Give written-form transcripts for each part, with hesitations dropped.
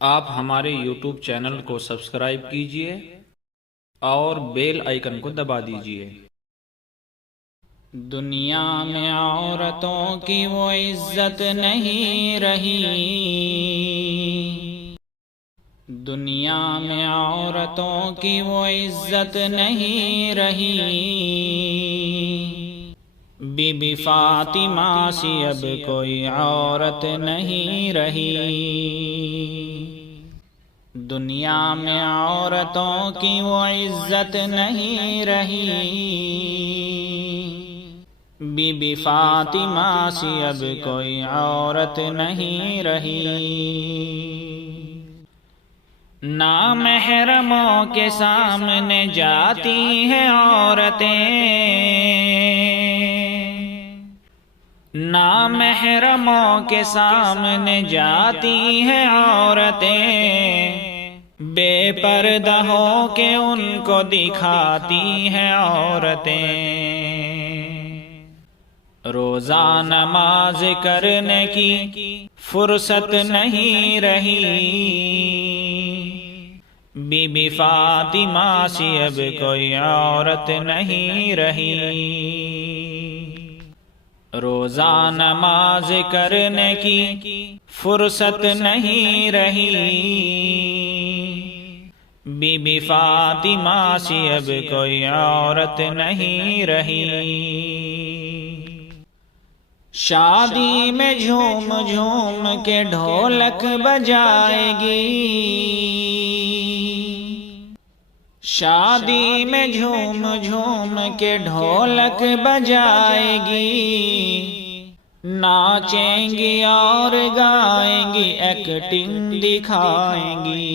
آپ ہمارے YouTube channel کو سبسکرائب کیجئے اور بیل آئیکن کو دبا دیجئے۔ دنیا میں عورتوں کی وہ عزت نہیں رہی، دنیا میں عورتوں کی وہ عزت نہیں رہی، بی بی فاطمہ سی اب کوئی عورت نہیں رہی۔ دنیا میں عورتوں کی وہ عزت نہیں رہی، بی بی فاطمہ سی اب کوئی عورت نہیں رہی۔ نامحرموں کے سامنے جاتی ہیں عورتیں، نامحرموں کے سامنے جاتی ہیں عورتیں، بے پردہ ہو کے ان کو دکھاتی ہیں عورتیں۔ روزہ نماز کرنے کی فرصت نہیں رہی، بی بی فاطمہ سی اب کوئی عورت نہیں رہی۔ روزہ نماز کرنے کی فرصت نہیں رہی، بی بی فاطمہ سی اب کوئی عورت نہیں رہی۔ شادی میں جھوم جھوم کے ڈھولک بجائے گی، شادی میں جھوم جھوم کے ڈھولک بجائے گی، ناچیں گی اور گائیں گی، ایکٹنگ دکھائیں گی۔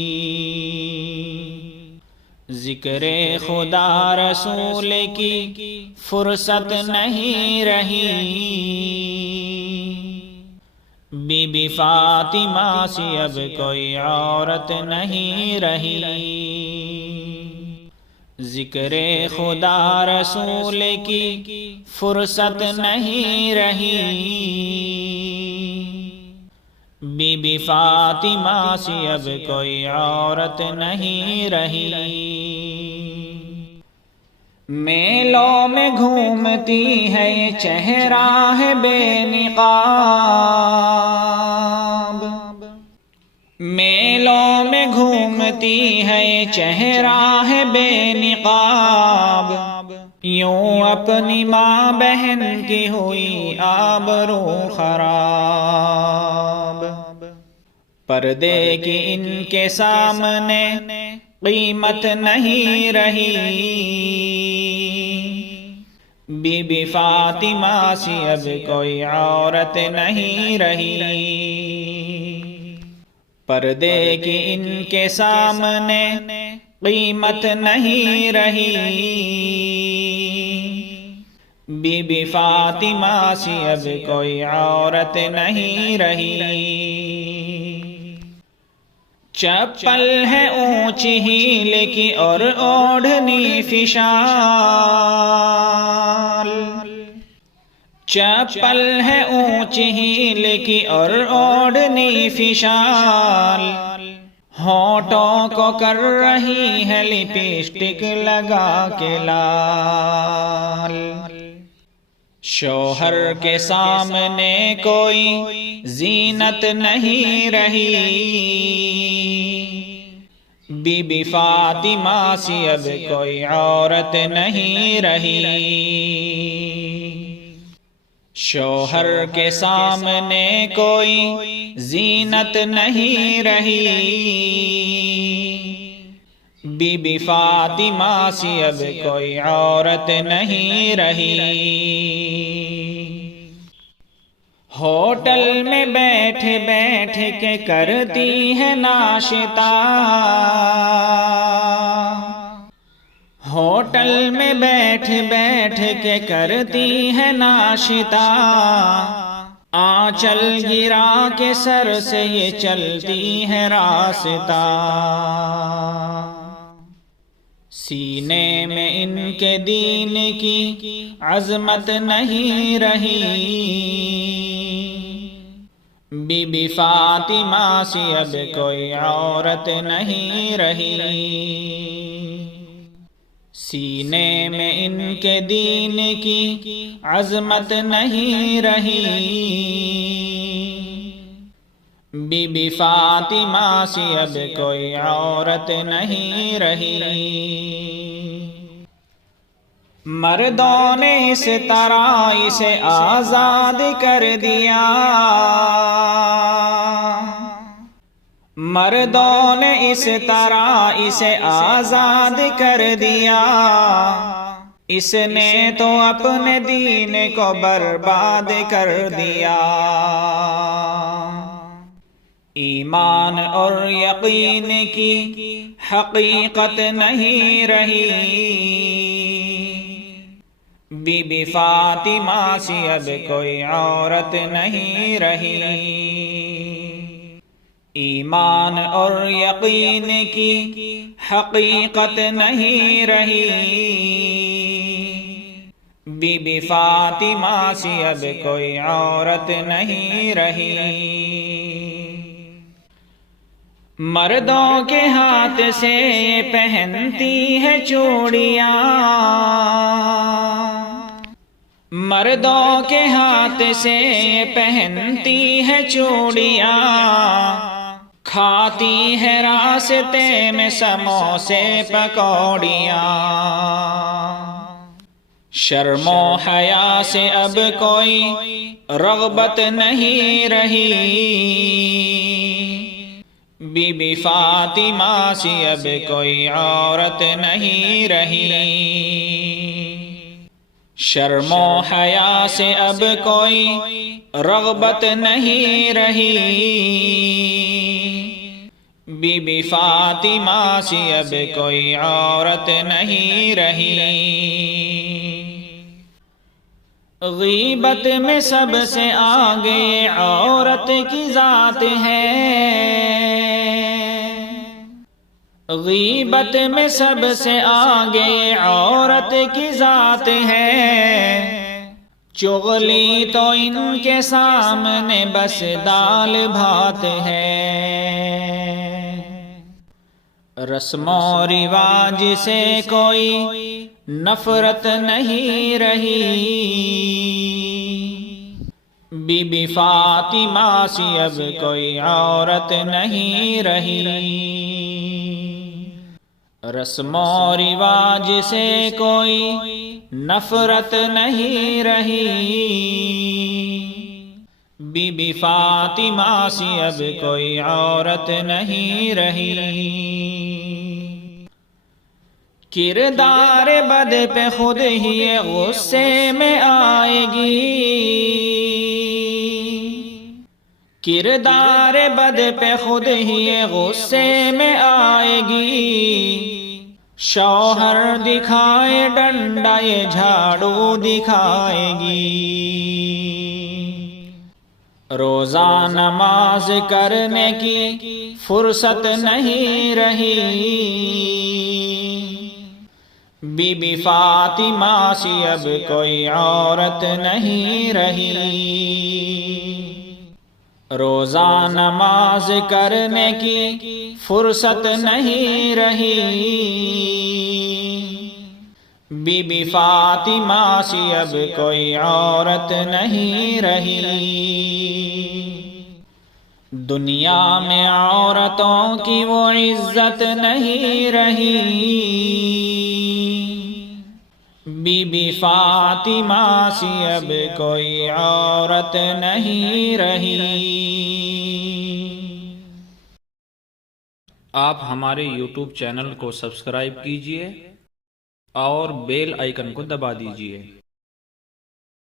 ذکر خدا رسول کی فرصت نہیں رہی، بی بی فاطمہ سی اب کوئی عورت نہیں رہی۔ ذکر خدا رسول کی فرصت نہیں رہی، بی بی فاطمہ سی اب کوئی عورت نہیں رہی۔ میلوں میں گھومتی ہے یہ چہرہ ہے بے نقاب، میلوں میں گھومتی ہے یہ چہرہ ہے بے نقاب، یوں اپنی ماں بہن کی ہوئی آبرو خراب۔ پردے کی ان کے سامنے قیمت نہیں رہی، بی بی فاطمہ سی اب کوئی عورت نہیں رہی۔ پردے کی ان کے سامنے قیمت نہیں رہی، بی بی فاطمہ سی اب کوئی عورت نہیں رہی۔ چپل ہے اونچی ہیل کی اور اوڑھنی فشال، چپل ہے اونچی ہیل کی اور اوڑھنی فشال، ہونٹوں کو کر رہی ہے لپسٹک لگا کے لال۔ شوہر کے سامنے کوئی زینت نہیں رہی، بی بی فاطمہ سی اب کوئی عورت نہیں رہی۔ شوہر کے سامنے کوئی زینت نہیں رہی، بی بی فاطمہ سی اب کوئی عورت نہیں رہی۔ ہوٹل میں بیٹھ بیٹھ کے کرتی ہے ناشتہ، ہوٹل میں بیٹھ بیٹھ کے کرتی ہے ناشتہ، آنچل گرا کے سر سے یہ چلتی ہے راستہ۔ سینے میں ان کے دین کی عظمت نہیں رہی، بی بی فاطمہ سی اب کوئی عورت نہیں رہی، سینے میں ان کے دین کی عظمت نہیں رہی، بی بی فاطمہ سی اب کوئی عورت نہیں رہی۔ مردوں نے اس طرح اسے آزاد کر دیا، مردوں نے اس طرح اسے آزاد کر دیا، اس نے تو اپنے دین کو برباد کر دیا۔ ایمان اور یقین کی حقیقت نہیں رہی، بی بی فاطمہ سی اب کوئی عورت نہیں رہی، ایمان اور یقین کی حقیقت نہیں رہی، بی بی فاطمہ سی اب کوئی عورت نہیں رہی۔ مردوں کے ہاتھ سے پہنتی ہے چوڑیاں، مردوں کے ہاتھ سے پہنتی ہے چوڑیاں، کھاتی ہے راستے میں سموسے پکوڑیاں، شرم و حیا سے اب کوئی رغبت نہیں رہی، بی بی فاطمہ سی اب کوئی عورت نہیں رہی، شرم و حیا سے اب کوئی رغبت نہیں رہی، بی بی فاطمہ سی اب کوئی عورت نہیں رہی۔ غیبت میں سب سے آگے عورت کی ذات ہے، غیبت میں سب سے آگے عورت کی ذات ہے، چغلی تو ان کے سامنے بس دال بھات ہے، رسم و رواج سے کوئی نفرت نہیں رہی، بی بی فاطمہ سی اب کوئی عورت نہیں رہی، رسم و رواج سے کوئی نفرت نہیں رہی، بی بی فاطمہ سی اب کوئی عورت نہیں رہی۔ کردار بد پہ خود ہی غصے میں آئے گی، کردار بد پہ خود ہی غصے میں آئے گی، شوہر دکھائے ڈنڈا یہ جھاڑو دکھائے گی، روزہ نماز کرنے کی فرصت نہیں رہی، بی بی فاطمہ سی اب کوئی عورت نہیں رہی، روزہ نماز کرنے کی فرصت نہیں رہی، بی بی فاطمہ سی اب کوئی عورت نہیں رہی۔ دنیا میں عورتوں کی وہ عزت نہیں رہی، بی بی فاطمہ سی اب کوئی عورت نہیں رہی۔ آپ ہمارے YouTube چینل کو سبسکرائب کیجئے اور بیل آئیکن کو دبا دیجئے۔